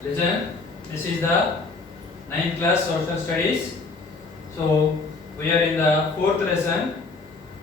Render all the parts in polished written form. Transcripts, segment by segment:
Listen, this is the 9th class social studies. So we are in the fourth lesson.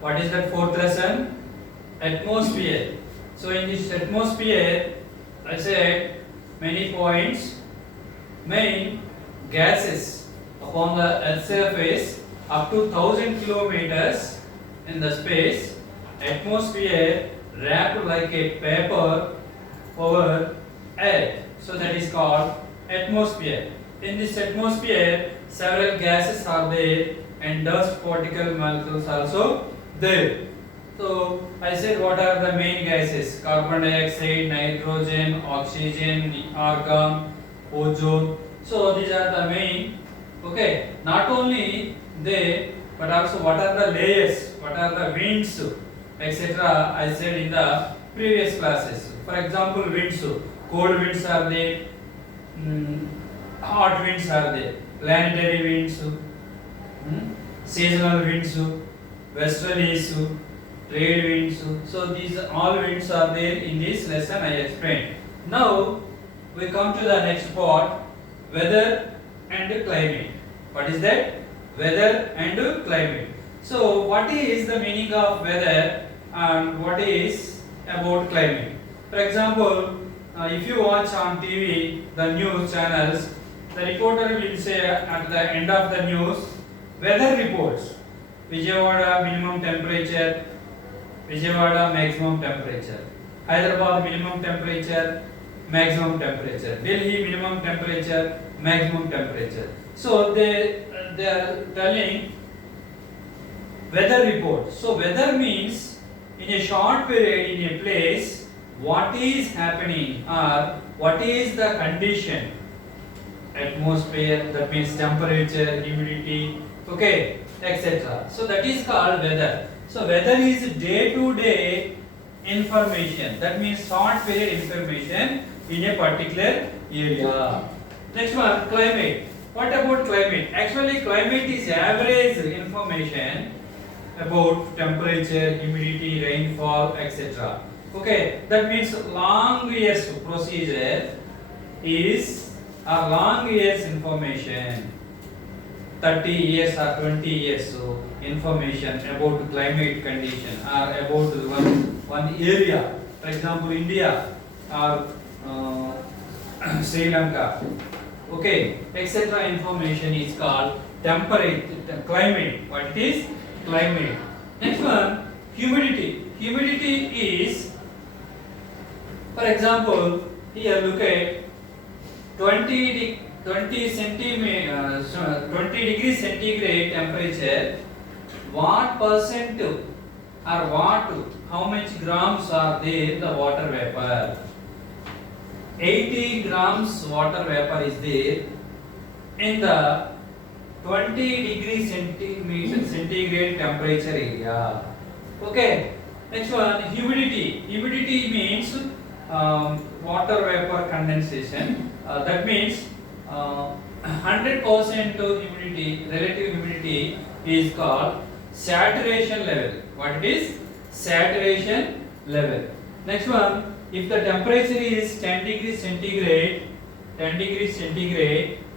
What is that fourth lesson? Atmosphere. So in this atmosphere, I said many points. Main gases upon the Earth's surface up to 1000 kilometers in the space. Atmosphere wrapped like a paper over Earth. So that is called atmosphere. In this atmosphere, several gases are there and dust particle molecules also there. So I said what are the main gases? Carbon dioxide, nitrogen, oxygen, argon, ozone. So these are the main. Okay. Not only they, but also what are the layers? What are the winds, etc. I said in the previous classes. For example, winds. Cold winds are there, hot winds are there, planetary winds, seasonal winds, westerlies, trade winds. So these all winds are there in this lesson I explained. Now we come to the next part, weather and climate. What is that? Weather and climate. So what is the meaning of weather and what is about climate? For example, if you watch on TV the news channels, the reporter will say at the end of the news, weather reports. Vijayawada minimum temperature, Vijayawada maximum temperature, Hyderabad minimum temperature, maximum temperature, Delhi minimum temperature, maximum temperature. So they are telling weather report. So weather means in a short period in a place what is happening or what is the condition, atmosphere, that means temperature, humidity, okay, etc. So that is called weather. So weather is day to day information, that means short period information in a particular area. Next one, climate. What about climate? Actually climate is average information about temperature, humidity, rainfall, etc. Okay, that means long years procedure is a long years information, 30 years or 20 years so information about climate condition or about one area. For example, India or Sri Lanka, okay, etc. information is called climate. What it is? Climate. Next one, humidity. Humidity is, for example, here look at 20 degrees centigrade temperature. What percent or how much grams are there in the water vapor? 80 grams water vapor is there in the 20 degree centigrade temperature area. Okay. Next one, humidity. Humidity means water vapor condensation. That means 100% humidity, relative humidity is called saturation level. What it is? Saturation level. Next one, if the temperature is 10 degrees centigrade,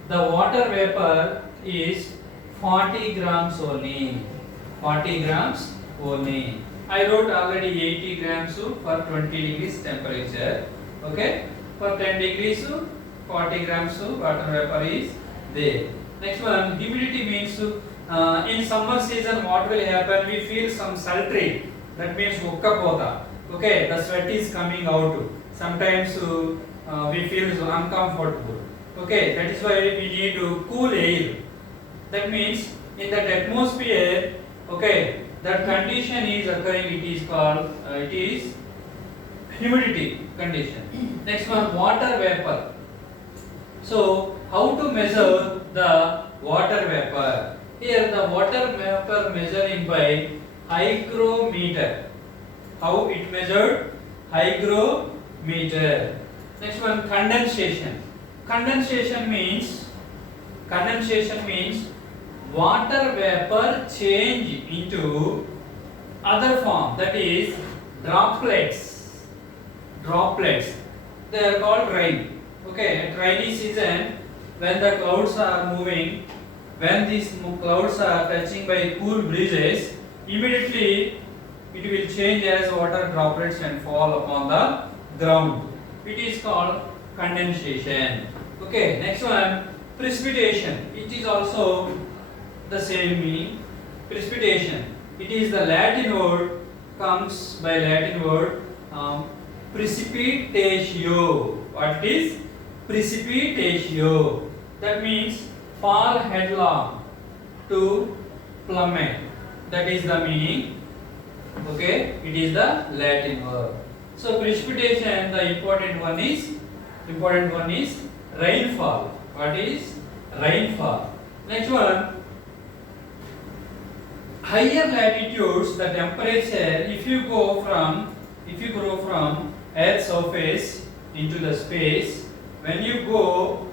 the water vapor is 40 grams only. 40 grams only. I wrote already 80 grams for 20 degrees temperature. Okay. For 10 degrees, 40 grams water vapor is there. Next one, humidity means in summer season what will happen? We feel some sultry. That means ukkapota. Okay. The sweat is coming out. Sometimes we feel uncomfortable. Okay. That is why we need cool air. That means in that atmosphere, okay, that condition is occurring, it is called humidity condition. Next one, water vapor. So how to measure the water vapor? Here the water vapor measuring by hygrometer. How it measured? Hygrometer. Next one, condensation. Condensation means water vapor change into other form, that is droplets. They are called rain. Okay, at rainy season, when the clouds are moving, when these clouds are touching by cool breezes, immediately it will change as water droplets and fall upon the ground. It is called condensation. Okay, next one, precipitation. It is also the same meaning. Precipitation. It is the Latin word, comes by Latin word precipitatio. What it is? Precipitatio. That means fall headlong, to plummet. That is the meaning. Okay, it is the Latin word. So precipitation, the important one is rainfall. What is rainfall? Next one, higher latitudes, the temperature, if you go from Earth's surface into the space, when you go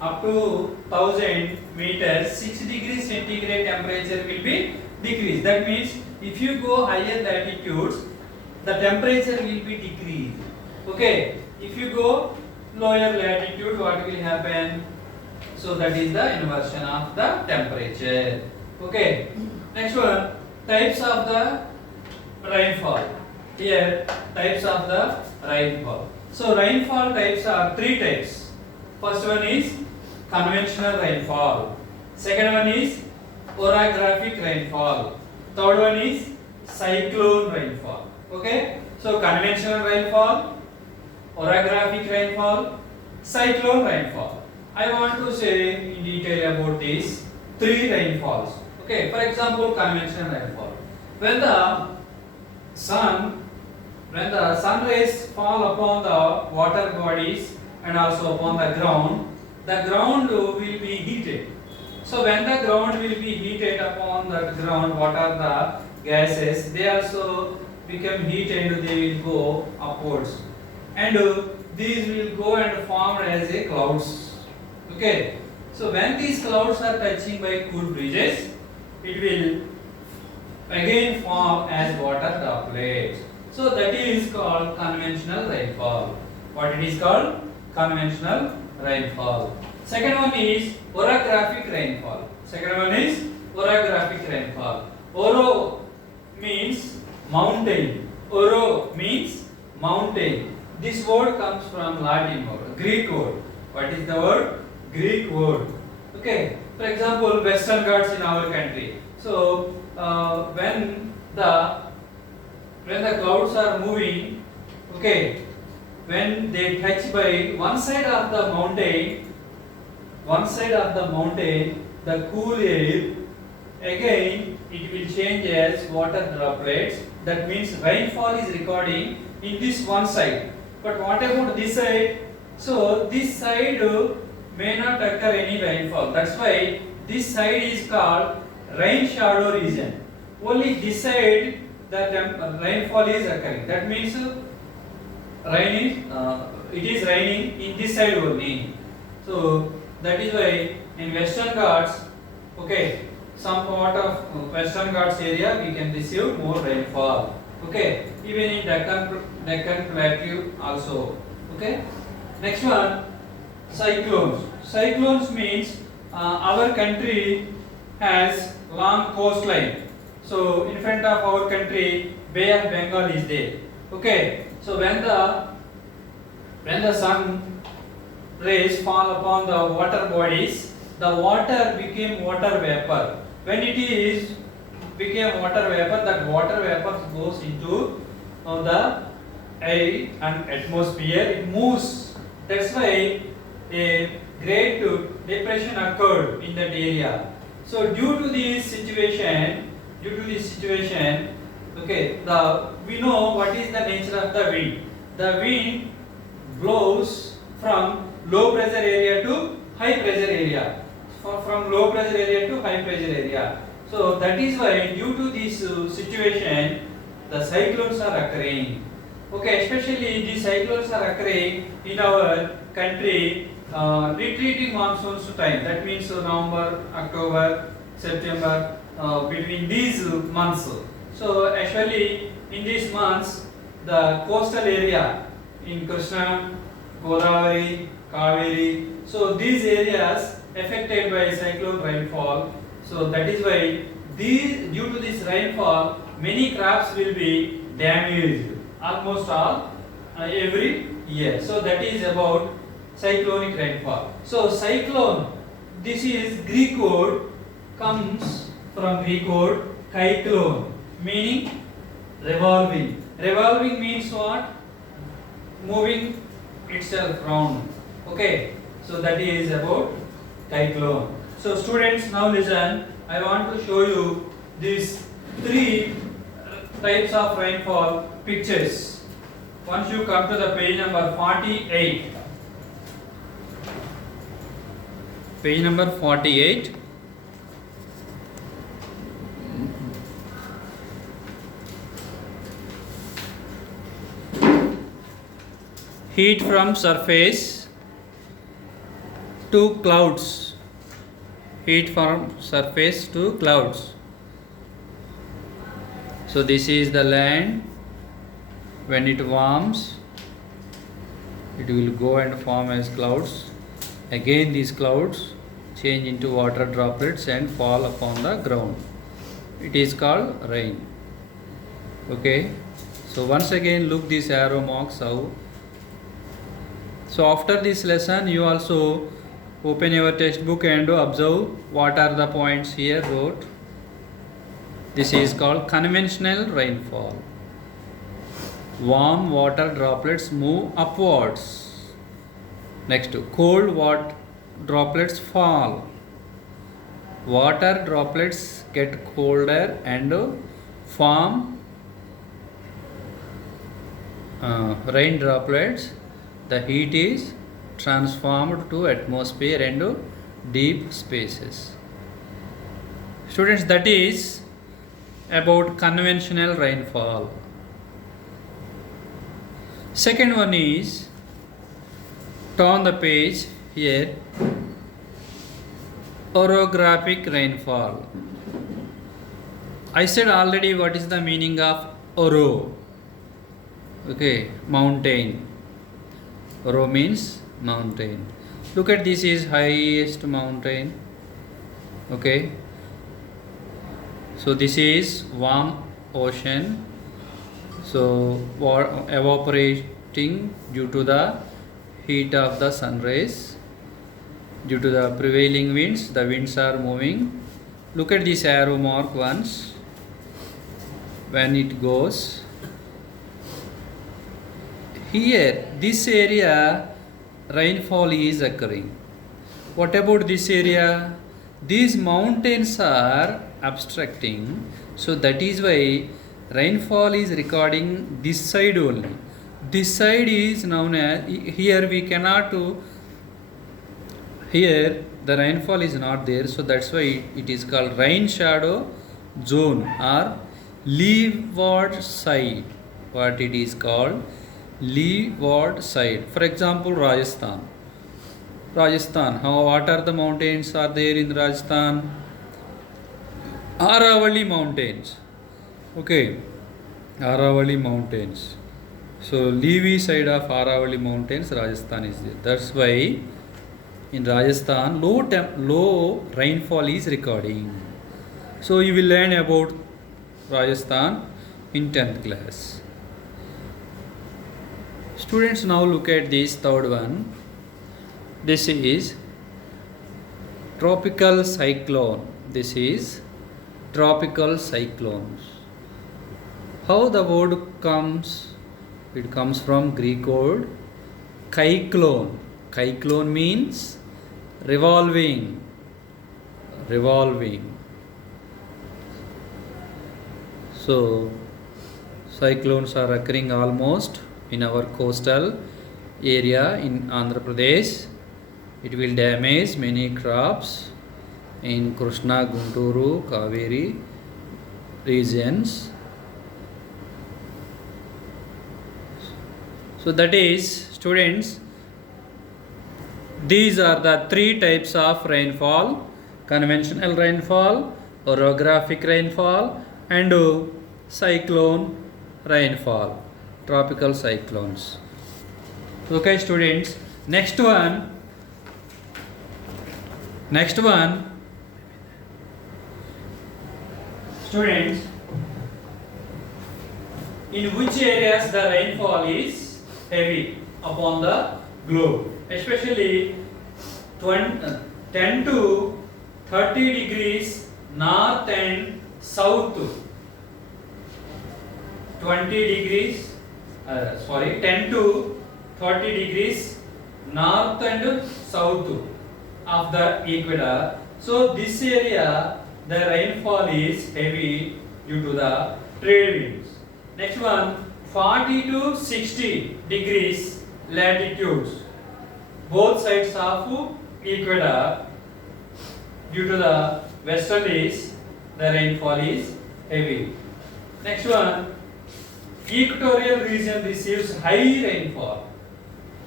up to 1000 meters, 6 degrees centigrade temperature will be decreased. That means if you go higher latitudes, the temperature will be decreased. Okay, if you go lower latitude, what will happen? So that is the inversion of the temperature. Okay, next one, types of the rainfall. Here, types of the rainfall. So rainfall types are 3 types. First one is conventional rainfall. Second one is orographic rainfall. Third one is cyclone rainfall. Okay, so conventional rainfall, orographic rainfall, cyclone rainfall. I want to say in detail about these 3 rainfalls. Okay, for example, conventional rainfall. When the sun rays fall upon the water bodies and also upon the ground will be heated. So when the ground will be heated upon the ground, what are the gases? They also become heat and they will go upwards. And these will go and form as a clouds. Okay. So when these clouds are touching by cool breezes, it will again form as water droplets. So that is called conventional rainfall. What it is called? Conventional rainfall. Second one is orographic rainfall. Oro means mountain. Oro means mountain. This word comes from Latin word, Greek word. What is the word? Greek word. Okay. For example, Western Ghats in our country. So when the clouds are moving, okay, when they touch by one side of the mountain, the cool air, again it will change as water droplets. That means rainfall is recording in this one side. But what about this side? So this side may not occur any rainfall. That's why this side is called rain shadow region. Only this side the rainfall is occurring. That means it is raining in this side only. So that is why in Western Ghats, okay, some part of Western Ghats area we can receive more rainfall. Okay, even in Deccan Plateau also. Okay, next one, cyclones. Cyclones means our country has long coastline. So in front of our country, Bay of Bengal is there. Okay, so when the sun rays fall upon the water bodies, the water became water vapor. When it is became water vapor, that water vapor goes into the air and atmosphere. It moves. That's why a great depression occurred in that area. So due to this situation, okay, we know what is the nature of the wind. The wind blows from low pressure area to high pressure area. From low pressure area to high pressure area. So that is why due to this situation, the cyclones are occurring. Okay, especially these cyclones are occurring in our country retreating monsoons time. That means November, October, September, between these months. So actually in these months, the coastal area in Krishna, Godavari, Kaveri. So these areas affected by cyclone rainfall. So that is why due to this rainfall, many crops will be damaged. Almost all every year. So that is about cyclonic rainfall. So cyclone, this is Greek word, comes from Greek word kyklon, meaning revolving. Revolving means what? Moving itself round. Okay, so that is about cyclone. So students, now listen. I want to show you these three types of rainfall pictures. Once you come to the page number 48. Page number 48. Heat from surface to clouds. Heat from surface to clouds. So this is the land. When it warms, it will go and form as clouds. Again these clouds change into water droplets and fall upon the ground. It is called rain. Okay. So once again look these arrow marks how. So after this lesson you also open your textbook and observe what are the points here wrote. This is called conventional rainfall. Warm water droplets move upwards. Next, cold water droplets fall. Water droplets get colder and form rain droplets. The heat is transformed to atmosphere and deep spaces. Students, that is about conventional rainfall. Second one is, turn the page here, orographic rainfall. I said already what is the meaning of oro. Okay, mountain. Oro means mountain. Look at this is highest mountain. Okay. So this is warm ocean. So evaporating due to the heat of the sun rays. Due to the prevailing winds, the winds are moving. Look at this arrow mark once. When it goes here, this area rainfall is occurring. What about this area? These mountains are obstructing, so that is why rainfall is recording this side only. This side is known as, here we cannot do, here the rainfall is not there, so that's why it is called rain shadow zone or leeward side. What it is called? Leeward side. For example, Rajasthan. What are the mountains are there in Rajasthan? Aravalli mountains. Okay, Aravalli mountains. So Leeward side of Aravalli mountains, Rajasthan is there. That's why in Rajasthan low rainfall is recording. So you will learn about Rajasthan in 10th class. Students, now look at this third one. This is tropical cyclone. This is tropical cyclones. How the word comes? It comes from Greek word kyklon. Kyklon means revolving. So cyclones are occurring almost in our coastal area in Andhra Pradesh. It will damage many crops in Krishna, Gunturu, Kaveri regions. So that is, students, these are the three types of rainfall: conventional rainfall, orographic rainfall, and cyclone rainfall, tropical cyclones. Okay students, Next one. Students, in which areas the rainfall is heavy upon the globe, especially 10 to 30 degrees north and south, 10 to 30 degrees north and south of the equator. So this area the rainfall is heavy due to the trade winds. Next one, 40 to 60 degrees latitudes, both sides of equator, due to the westerlies the rainfall is heavy. Next one, equatorial region receives high rainfall.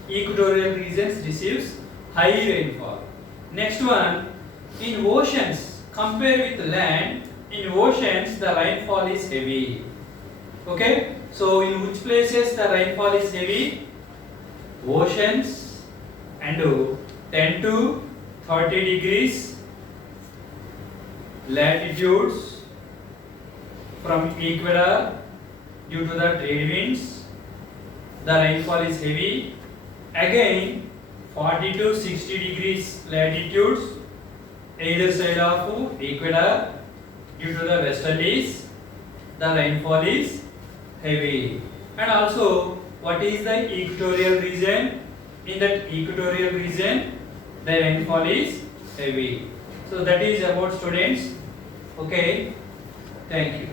Equatorial regions receives high rainfall. Next one, in oceans, compare with land, in oceans the rainfall is heavy. Okay, so in which places the rainfall is heavy? Oceans and 10 to 30 degrees latitudes from equator, due to the trade winds the rainfall is heavy. Again 40 to 60 degrees latitudes either side of equator, due to the westerlies the rainfall is heavy. And also, what is the equatorial region? In that equatorial region the rainfall is heavy. So that is about, students. Okay, thank you.